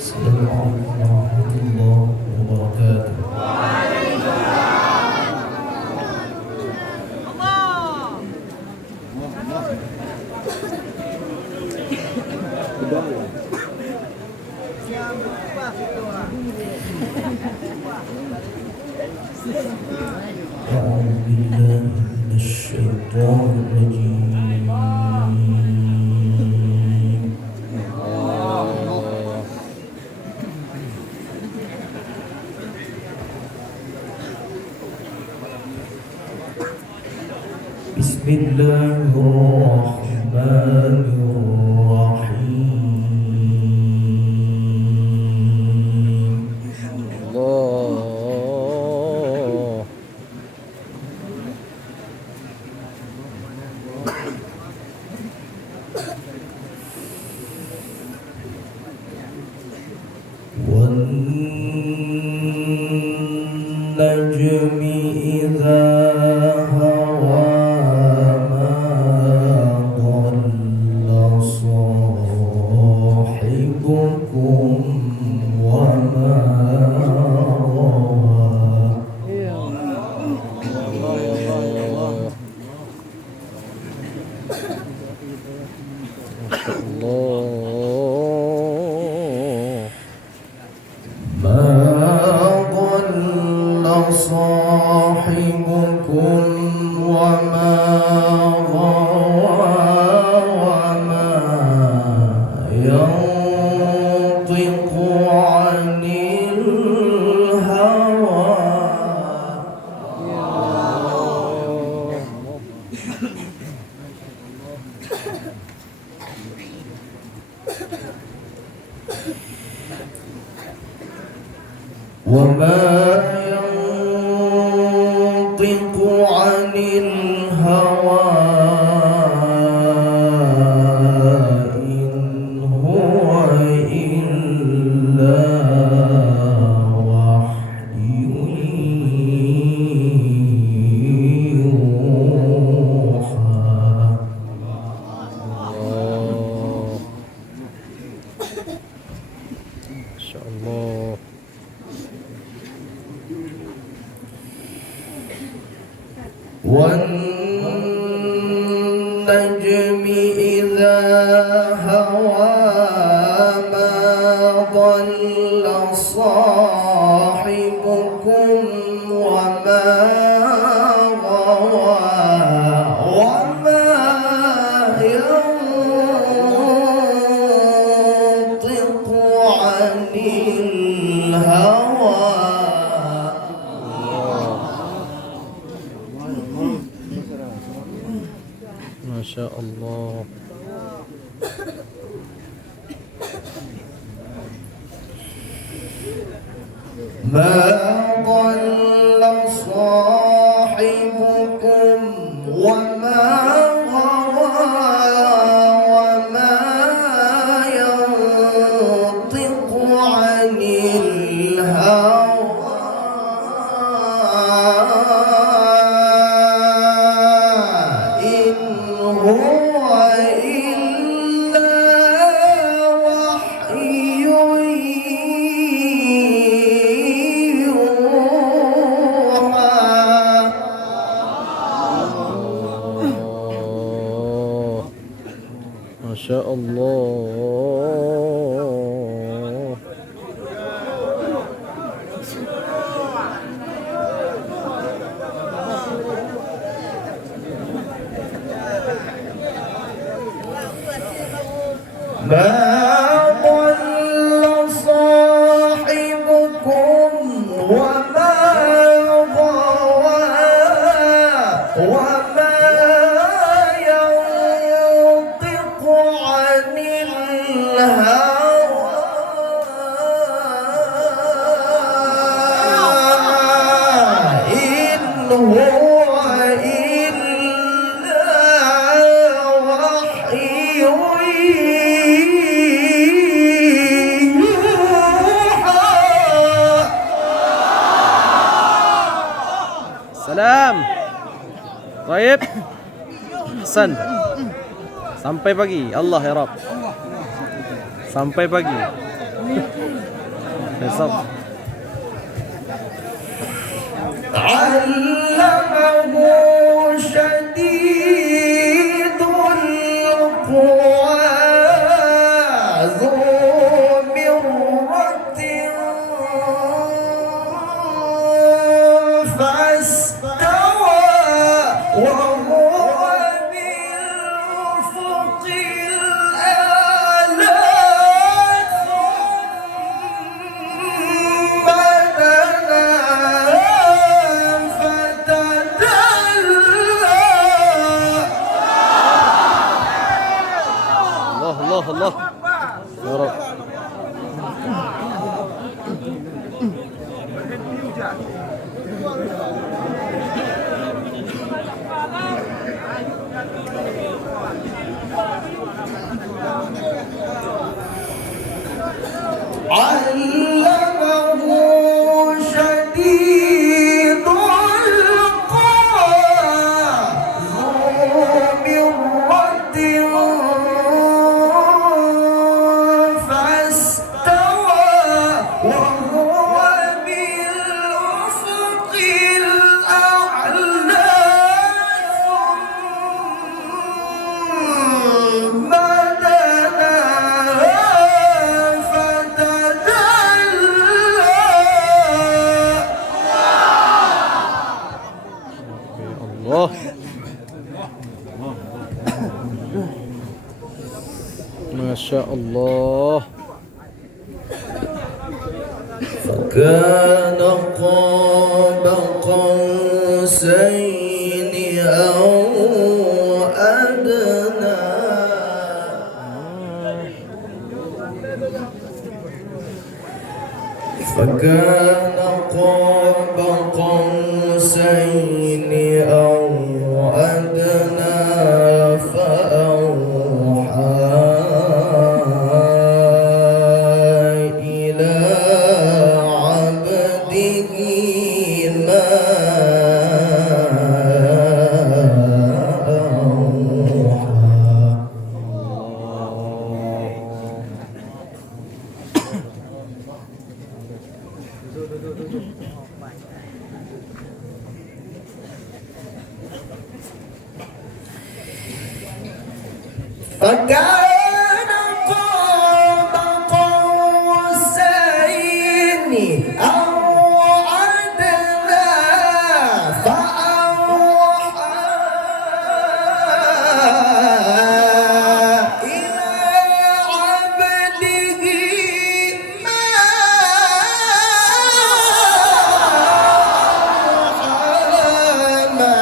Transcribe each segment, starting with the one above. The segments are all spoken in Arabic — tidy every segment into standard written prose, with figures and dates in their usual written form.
السلام عليكم ورحمة الله وبركاته. أعوذ بالله من الشيطان الرجيم. بسم الله الرحمن الرحيم. الله. والنجم إذا هوى ما ضل صاحبكم وما غوى. الله. ما ضل صاحبكم وما غوى وما ينطق عن الهوى. وما ينطق عن الهوى إن هو إلا وحي يوحى. ما شاء الله. والنجم إذا هوى ما ضل صاحبكم وما غوى وما ينطق عن الهوى. ما شاء الله. ما ضل صاحبكم وما غوى وما ينطق عن الهوى إن هو إلا وحي ما شاء الله. ما ضل صاحبكم وما غوى وما ينطق عن الهوى إن هو Salam. Baik. Hasan. Sampai pagi. Allah ya Rabb. Sampai pagi. فيصل. علمه شديد القوى ذو مرة فاستوى وهو بالأفق الأعلى ثم دنا الله الله يا رب. علمه شديد القوى ذو مرة فاستوى وهو بالأفق الأعلى ثم دنا الله ما شاء الله. فكان قاب قوسين أو أدنى فكان قاب قوسين أو أدنى فأوحى إلى عبده ما فكان قاب قوسين أو أدنى فأوحى إلى عبده ما أوحى ما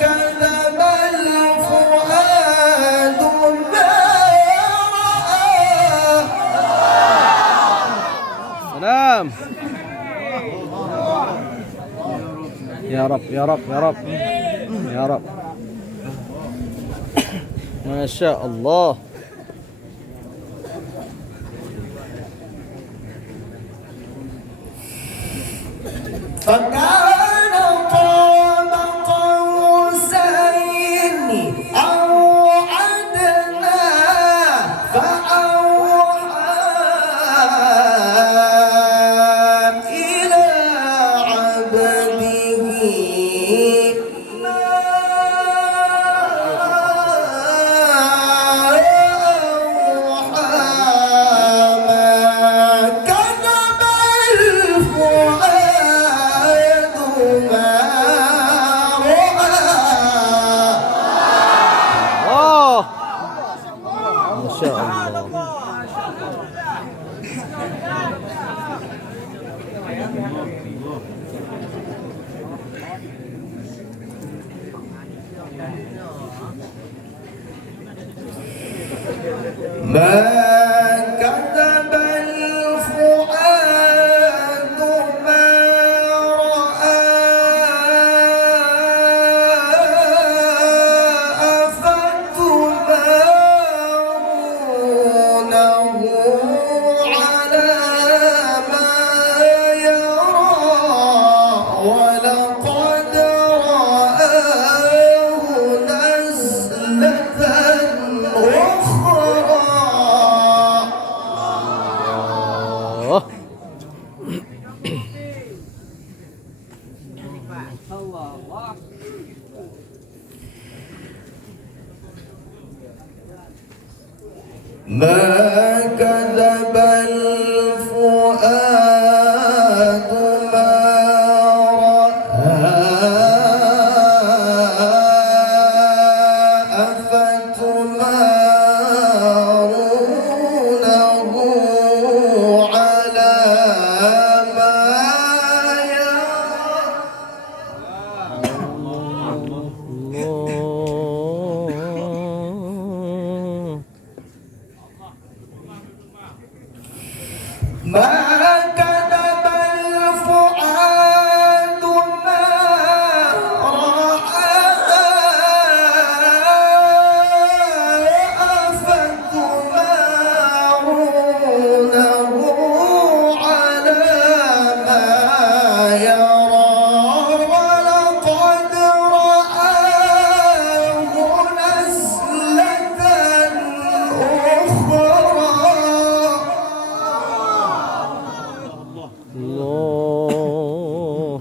كذب الفؤاد سلام يا رب يا رب يا رب يا رب. ما شاء الله. فكان قاب قوسين أو أدنى فأوحى إلى عبده ما أوحى ما كذب الفؤاد ما رأى ما شاء الله. ما كذب الفؤاد ما رأى أفتمارونه على ما يرى ولقد رآه نزلة أخرى ما كذب الفؤاد ما رأى أفتمارونه على ما يرى ولقد رآه نزلة أخرى الله.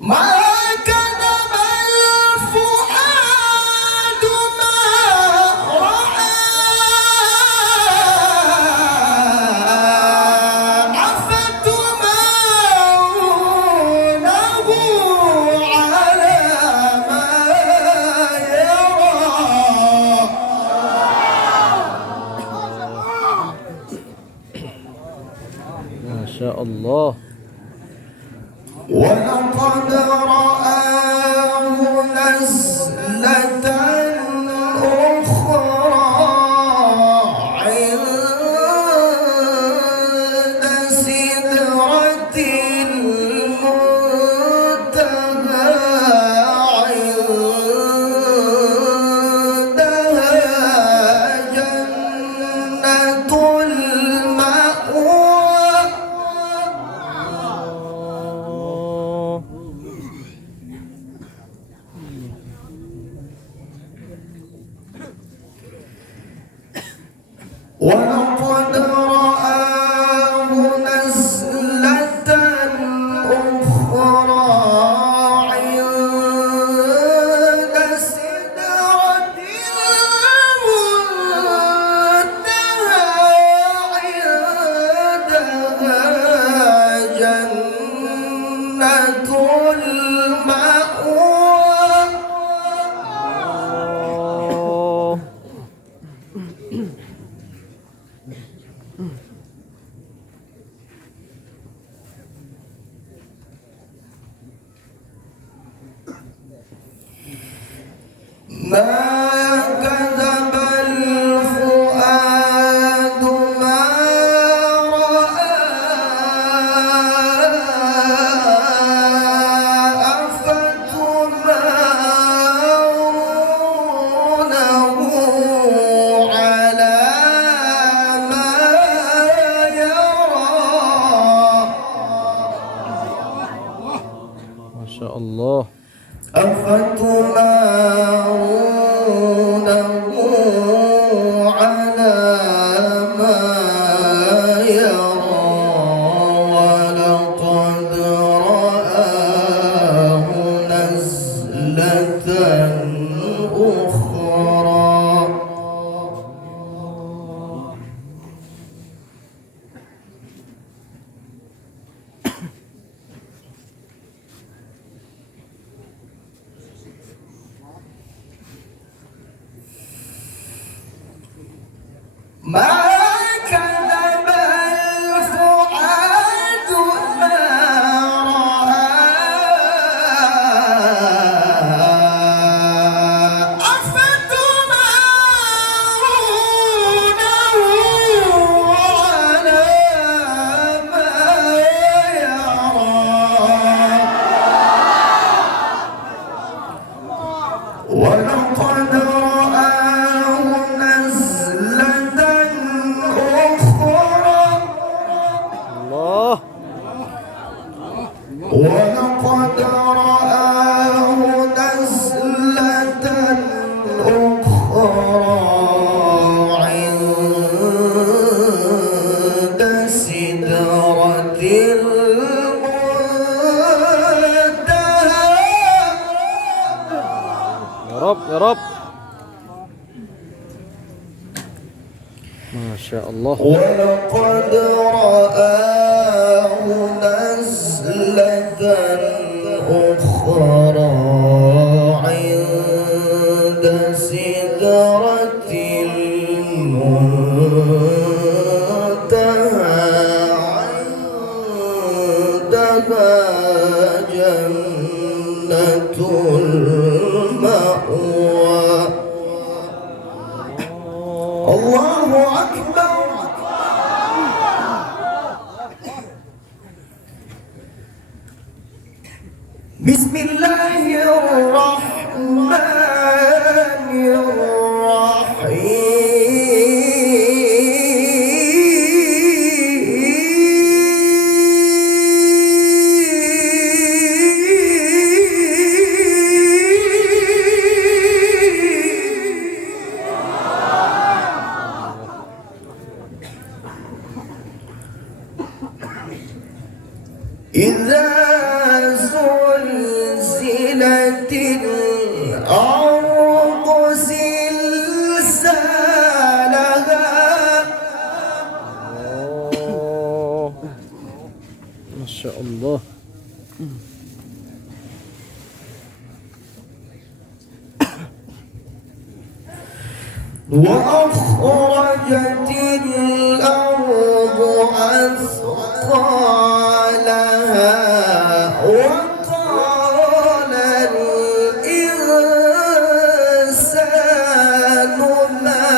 ما كذب الفؤاد ما رأى أفتمارونه على ما يرى ما شاء الله. ولقد رآه نزلة أخرى عند سدرة المنتهى عندها جنة المأوى ولقد رآه نزلة أخرى عند سدرة المنتهى عندها جنة المأوى ما كذب الفؤاد ما رأى أفتمارونه على ما يرى ما شاء الله. أفتمارونه على ما يرى ولقد رآه نزلة أخرى ما كذب الفؤاد ما رأى أفتمارونه على ما يرى ولقد رآه نزلة أخرى الله. ولقد رآه نزلة أخرى عند سدرة المنتهى يا رب يا رب. ما شاء الله. ولقد رآه نزلة أخرى عند سدرة المنتهى المأوى الله أكبر بسم الله الرحمن الرحيم إذا زلزلت الأرض زلزالها ما شاء الله. وأخرجت الأرض أثقالها وقال الإنسان ما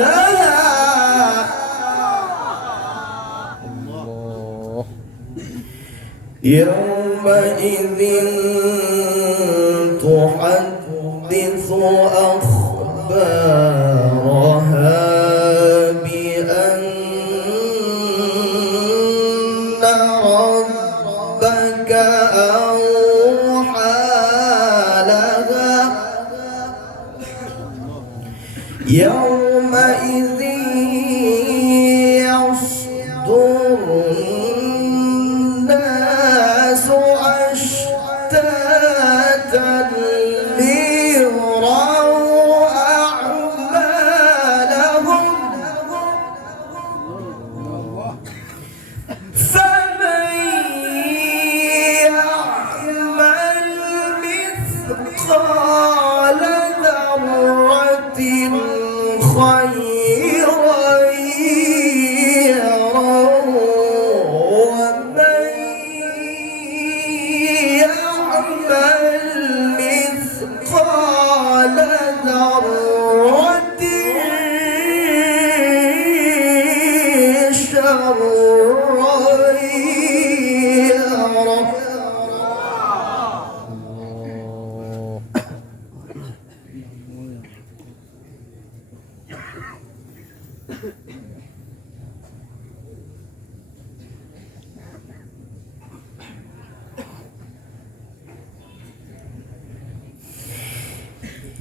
لها الله. يومئذ تحدث أخبارها بأن ربك أوحى لها يومئذ يصدر الناس أشتاتا ليروا أعمالهم فمن يعمل مثقال ذرة خيرا يره ومن يعمل مثقال ذرة شرا يره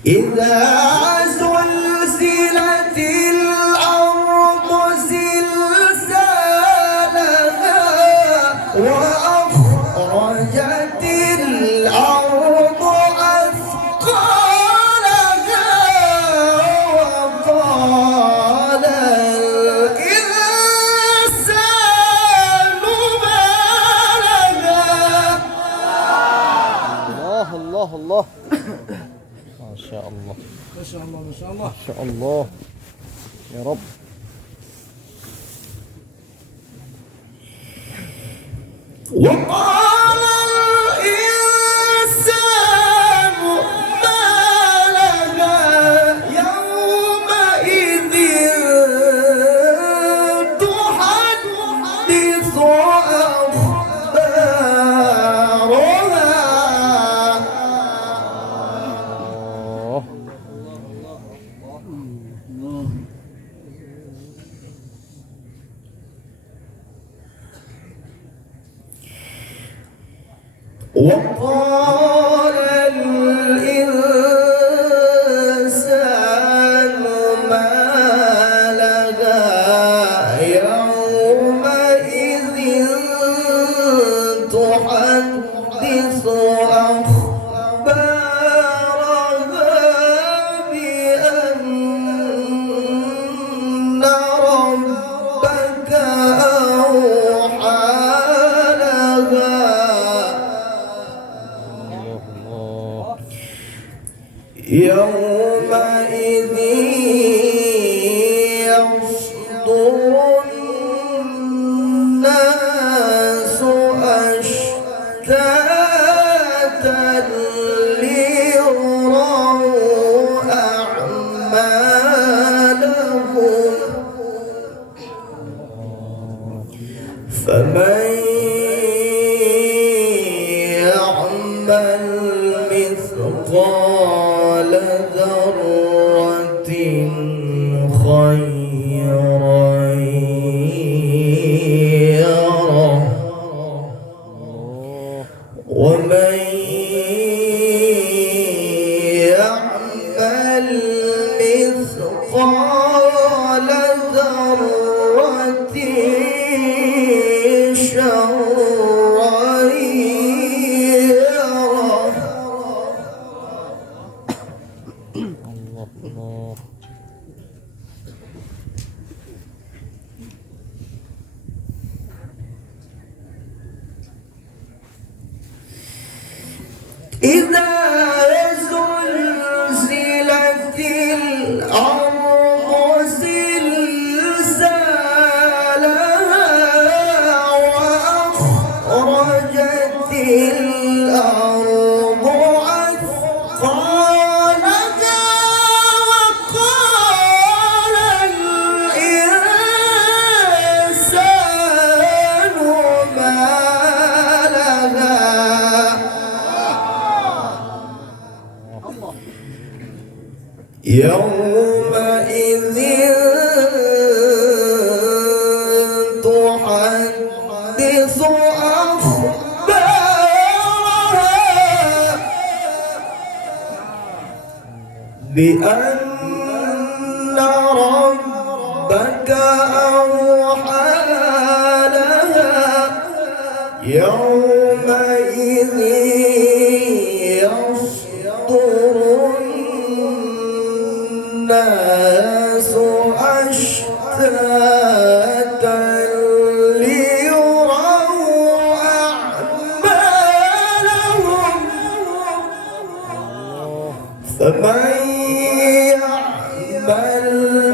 إذا زلزلت الأرض زلزالها وأخرجت الأرض أثقالها وقال الإنسان ما لها الله الله الله. ما شاء الله ما شاء الله ما شاء الله. ما شاء الله يا رب. وقال الإنسان ما لها يومئذ تحدث وقال الإنسان ما لها يومئذ تحدث أخبارها بأن ربك أوحى لها فمن يعمل مثقال ذرة خيرا يره ومن يعمل مثقال ذرة شرا يره الله. إذا زلزلت الأرض زلزالها وأخرجت الأرض أثقالها وقال الإنسان ما لها يومئذ تحدث أخبارها بأن ربك أوحى لها يومئذ يصدر الناس أشتاتا ليروا أعمالهم فمن يعمل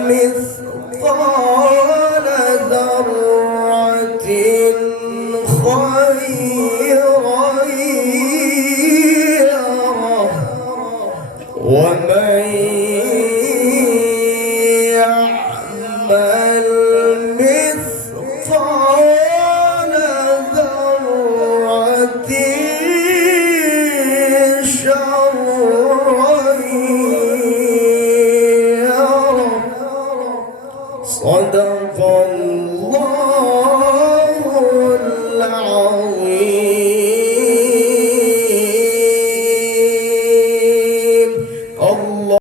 مثقال ذرة خيرا يره ومن يعمل